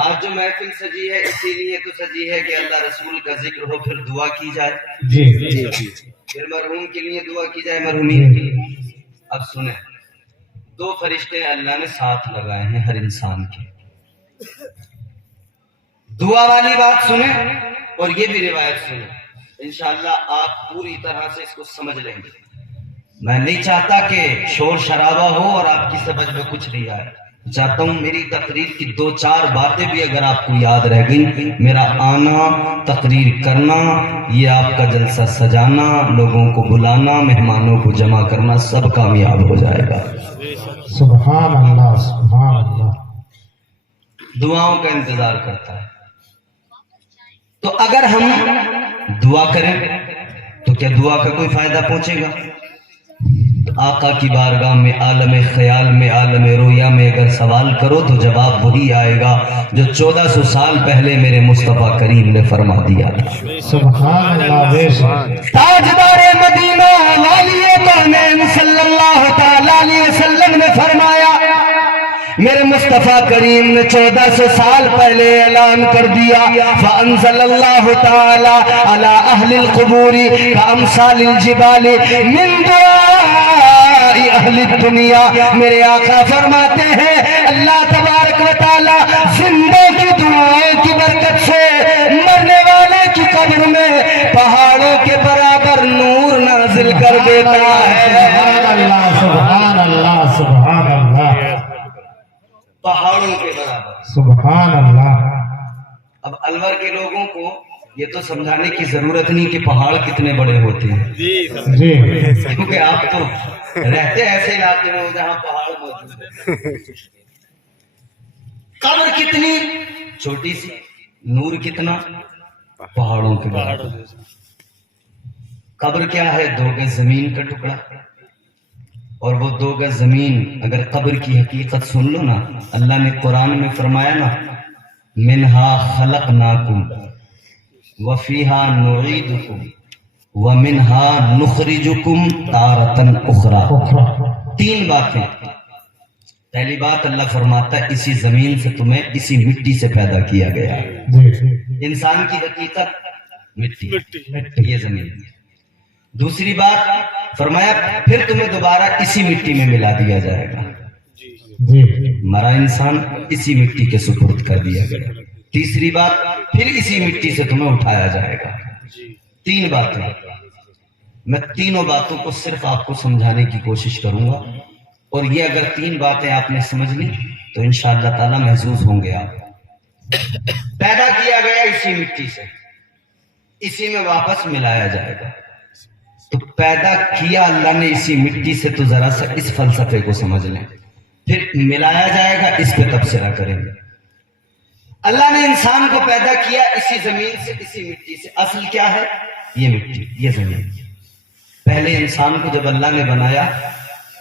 آج جو محفل سجی ہے اسی لیے تو سجی ہے کہ اللہ رسول کا ذکر ہو، پھر دعا کی جائے، جی جی پھر مرحوم کے لیے دعا کی جائے، مرحومین کے لیے۔ اب سنیں، دو فرشتے اللہ نے ساتھ لگائے ہیں ہر انسان کے۔ دعا والی بات سنیں اور یہ بھی روایت سنیں، انشاءاللہ آپ پوری طرح سے اس کو سمجھ لیں گے۔ میں نہیں چاہتا کہ شور شرابہ ہو اور آپ کی سمجھ میں کچھ نہیں آئے، چاہتا ہوں میری تقریر کی دو چار باتیں بھی اگر آپ کو یاد رہ گئی، میرا آنا، تقریر کرنا، یہ آپ کا جلسہ سجانا، لوگوں کو بلانا، مہمانوں کو جمع کرنا، سب کامیاب ہو جائے گا۔ سبحان اللہ سبحان اللہ۔ دعاؤں کا انتظار کرتا ہے، تو اگر ہم دعا کریں تو کیا دعا کا کوئی فائدہ پہنچے گا؟ آقا کی بارگاہ میں عالم خیال میں عالم رویا میں اگر سوال کرو تو جواب وہی آئے گا جو 1400 سال پہلے میرے مصطفیٰ کریم نے فرما دیا تھا۔ سبحان اللہ بے شک۔ تاجدار مدینہ والی کونین صلی اللہ تعالی علیہ وسلم نے فرمایا، میرے مصطفیٰ کریم نے 1400 سال پہلے اعلان کر دیا، فَأَنزَلَ اللَّهُ تَعَالَى عَلَىٰ أَهْلِ الْقُبُورِ كَأَمْثَالِ الْجِبَالِ مِنْ دُعَاءِ أَهْلِ الدُّنْيَا۔ میرے آقا فرماتے ہیں اللہ تبارک و تعالی زندوں کی دعاؤں کی برکت سے مرنے والے کی قبر میں پہاڑوں کے برابر نور نازل کر دیتا ہے۔ سبحان اللہ سبحان اللہ سبحان اللہ۔ پہاڑوں کے برابر۔ سبحان اللہ۔ اب الور کے لوگوں کو یہ تو سمجھانے کی ضرورت نہیں کہ پہاڑ کتنے بڑے ہوتے ہیں، جی کیونکہ آپ تو رہتے ایسے علاقے میں جہاں پہاڑ موجود ہے۔ قبر کتنی چھوٹی سی، نور کتنا، پہاڑوں کے برابر۔ قبر کیا ہے؟ 2 گز زمین کا ٹکڑا، اور وہ 2 گز زمین اگر قبر کی حقیقت سن لو نا، اللہ نے قرآن میں فرمایا نا، منہا خلقناکم وفیہا نعیدکم ومنہا نخرجکم تارۃ اخری۔ 3 باتیں۔ پہلی بات اللہ فرماتا ہے اسی زمین سے تمہیں اسی مٹی سے پیدا کیا گیا ہے۔ جی انسان کی حقیقت مٹی، یہ زمین۔ دوسری بات فرمایا پھر تمہیں دوبارہ اسی مٹی میں ملا دیا جائے گا، جی مرا انسان اسی مٹی کے سپرد کر دیا گیا۔ تیسری بات پھر اسی مٹی سے تمہیں اٹھایا جائے گا۔ 3 باتیں، میں تینوں باتوں کو صرف آپ کو سمجھانے کی کوشش کروں گا، اور یہ اگر 3 باتیں آپ نے سمجھ لی تو انشاءاللہ تعالی محظوظ ہوں گے آپ۔ پیدا کیا گیا اسی مٹی سے، اسی میں واپس ملایا جائے گا۔ تو پیدا کیا اللہ نے اسی مٹی سے، تو ذرا سا اس فلسفے کو سمجھ لیں، پھر ملایا جائے گا، اس پہ تبصرہ کریں گے۔ اللہ نے انسان کو پیدا کیا اسی زمین سے، اسی مٹی سے۔ اصل کیا ہے؟ یہ مٹی، یہ زمین۔ پہلے انسان کو جب اللہ نے بنایا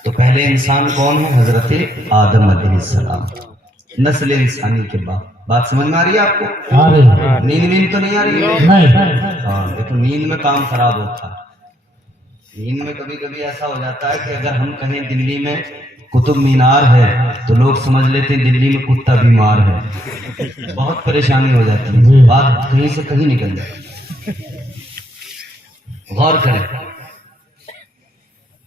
تو پہلے انسان کون ہے؟ حضرت آدم علیہ السلام، نسل انسانی کے بعد۔ بات سمجھ میں آ رہی ہے آپ کو؟ آ رہی ہے؟ نیند تو نہیں آ رہی ہے؟ نہیں ہاں دیکھو، نیند میں کام خراب ہوتا ہے۔ نیند میں کبھی کبھی ایسا ہو جاتا ہے کہ اگر ہم کہیں دلی میں قطب مینار ہے تو لوگ سمجھ لیتے ہیں دلی میں کتا بیمار ہے، بہت پریشانی ہو جاتی ہے، بات کہیں سے کہیں نکل جاتی۔ غور کریں،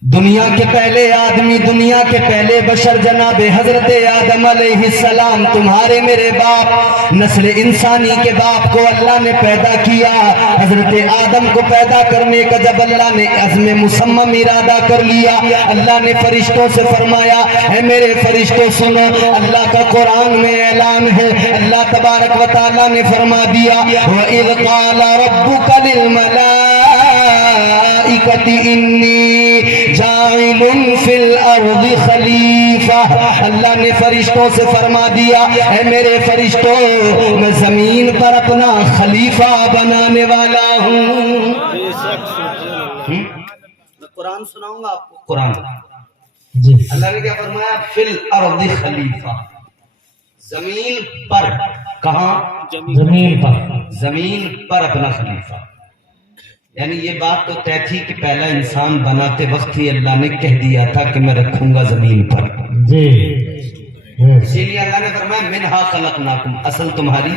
دنیا کے پہلے آدمی، دنیا کے پہلے بشر جناب حضرت آدم علیہ السلام، تمہارے میرے باپ، نسل انسانی کے باپ کو اللہ نے پیدا کیا۔ حضرت آدم کو پیدا کرنے کا جب اللہ نے عزم مصمم ارادہ کر لیا، اللہ نے فرشتوں سے فرمایا، اے میرے فرشتوں سنو، اللہ کا قرآن میں اعلان ہے، اللہ تبارک و تعالیٰ نے فرما دیا، وَإِذْ قَالَ رَبُّكَ لِلْمَلَائِكَةِ إِنِّي جاعل فی الارض خلیفہ۔ اللہ نے فرشتوں سے فرما دیا، اے میرے فرشتوں، میں زمین پر اپنا خلیفہ بنانے والا ہوں۔ میں قرآن سناؤں گا آپ کو، قرآن۔ جی اللہ نے کیا فرمایا؟ فی الارض خلیفہ، زمین پر۔ کہاں؟ زمین پر۔ زمین پر اپنا خلیفہ۔ یعنی یہ بات تو طے تھی کہ پہلا انسان بناتے وقت ہی اللہ نے کہہ دیا تھا کہ میں رکھوں گا زمین پر۔ جی اسی لیے اللہ نے فرمایا منہا خلقناکم، اصل تمہاری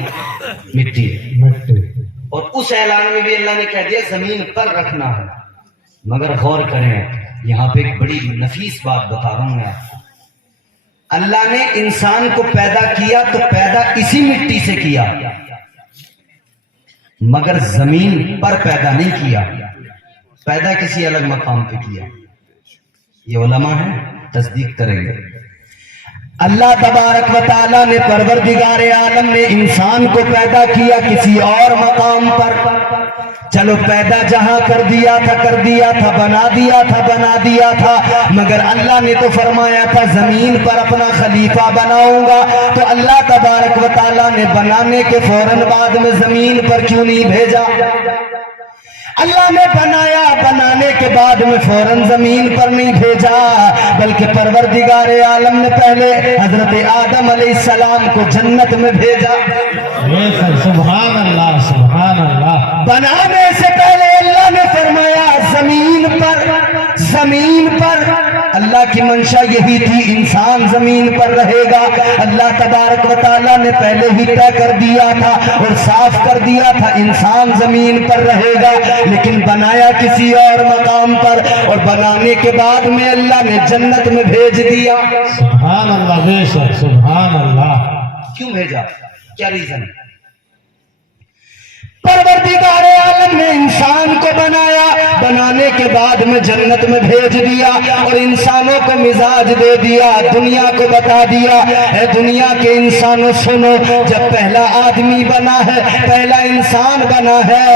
مٹی ہے۔ مٹی اور اس اعلان میں بھی اللہ نے کہہ دیا زمین پر رکھنا ہے۔ مگر غور کریں، یہاں پہ ایک بڑی نفیس بات بتا رہا ہوں میں آپ کو۔ اللہ نے انسان کو پیدا کیا تو پیدا اسی مٹی سے کیا، مگر زمین پر پیدا نہیں کیا، پیدا کسی الگ مقام پہ کیا۔ یہ علماء ہیں، تصدیق کریں گے۔ اللہ تبارک و تعالیٰ نے پروردگار عالم نے انسان کو پیدا کیا کسی اور مقام پر۔ چلو پیدا جہاں کر دیا تھا، بنا دیا تھا، مگر اللہ نے تو فرمایا تھا زمین پر اپنا خلیفہ بناؤں گا۔ تو اللہ تبارک و تعالیٰ نے بنانے کے فوراً بعد میں زمین پر کیوں نہیں بھیجا؟ اللہ نے بنانے کے بعد میں فوراً زمین پر نہیں بھیجا، بلکہ پروردگار عالم نے پہلے حضرت آدم علیہ السلام کو جنت میں بھیجا۔ سبحان اللہ سبحان اللہ۔ بنانے سے پہلے اللہ نے فرمایا زمین پر اللہ کی منشا یہی تھی انسان زمین پر رہے گا۔ اللہ تبارک و تعالیٰ نے پہلے ہی طے کر دیا تھا اور صاف کر دیا تھا انسان زمین پر رہے گا، لیکن بنایا کسی اور مقام پر، اور بنانے کے بعد میں اللہ نے جنت میں بھیج دیا۔ سبحان اللہ بے شک سبحان اللہ۔ کیوں بھیجا؟ کیا ریزن؟ پروردگار عالم نے انسان کو بنانے کے بعد میں جنت میں بھیج دیا، اور انسانوں کو مزاج دے دیا، دنیا کو بتا دیا، اے دنیا کے انسانوں سنو، جب پہلا آدمی بنا ہے، پہلا انسان بنا ہے،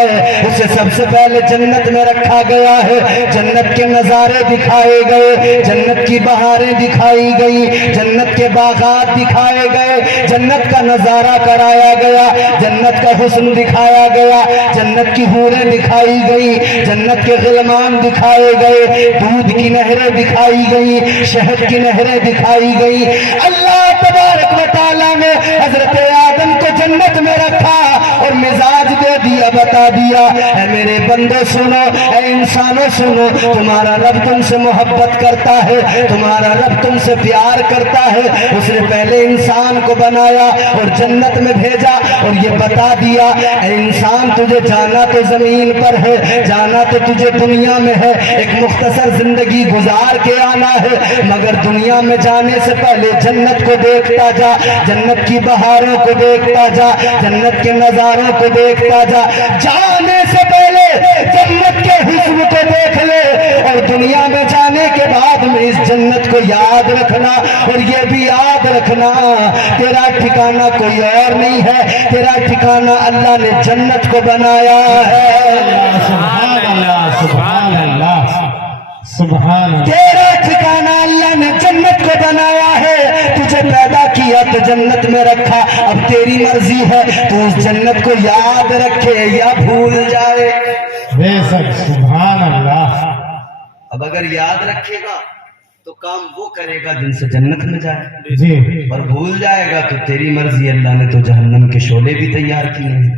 اسے سب سے پہلے جنت میں رکھا گیا ہے، جنت کے نظارے دکھائے گئے، جنت کی بہاریں دکھائی گئی، جنت کے باغات دکھائے گئے، جنت کا نظارہ کرایا گیا، جنت کا حسن دکھایا گیا، جنت کی حوریں دکھائی گئی، جنت کے غلمان دکھائے گئے، دودھ کی نہریں دکھائی گئی، شہد کی نہریں دکھائی گئی۔ اللہ تبارک و تعالیٰ نے حضرت آدم کو جنت میں رکھا اور مزاج دے دیا، بتا دیا، اے میرے بندے سنو، اے انسانوں سنو، تمہارا رب تم سے محبت کرتا ہے، تمہارا رب تم سے پیار کرتا ہے۔ اس نے پہلے انسان کو بنایا اور جنت میں بھیجا اور یہ بتا دیا، اے انسان تجھے جانا تو زمین پر ہے، جانا تو تجھے دنیا میں ہے، ایک مختصر زندگی گزار کے آنا ہے، مگر دنیا میں جانے سے پہلے جنت کو دیکھتا جا، جنت کی بہاروں کو دیکھتا جا، جنت کے نظاروں کو دیکھتا جا، جانے سے پہلے جنت کے حسن کو دیکھ لے، اور دنیا میں جانے کے بعد میں اس جنت کو یاد رکھنا، اور یہ بھی یاد رکھنا تیرا ٹھکانہ کوئی اور نہیں ہے، تیرا ٹھکانہ اللہ نے جنت کو بنایا ہے۔ سبحان اللہ سبحان اللہ سبحان اللہ۔ تیرا ٹھکانہ اللہ نے جنت کو بنایا ہے، تجھے پیدا کیا تو جنت میں رکھا، اب تیری مرضی ہے تو اس جنت کو یاد رکھے یا بھول جائے۔ بے شک سبحان اللہ۔ اب اگر یاد رکھے گا تو کام وہ کرے گا جن سے جنت میں جائے، جی اور بھول جائے گا تو تیری مرضی، اللہ نے تو جہنم کے شعلے بھی تیار کیے ہیں۔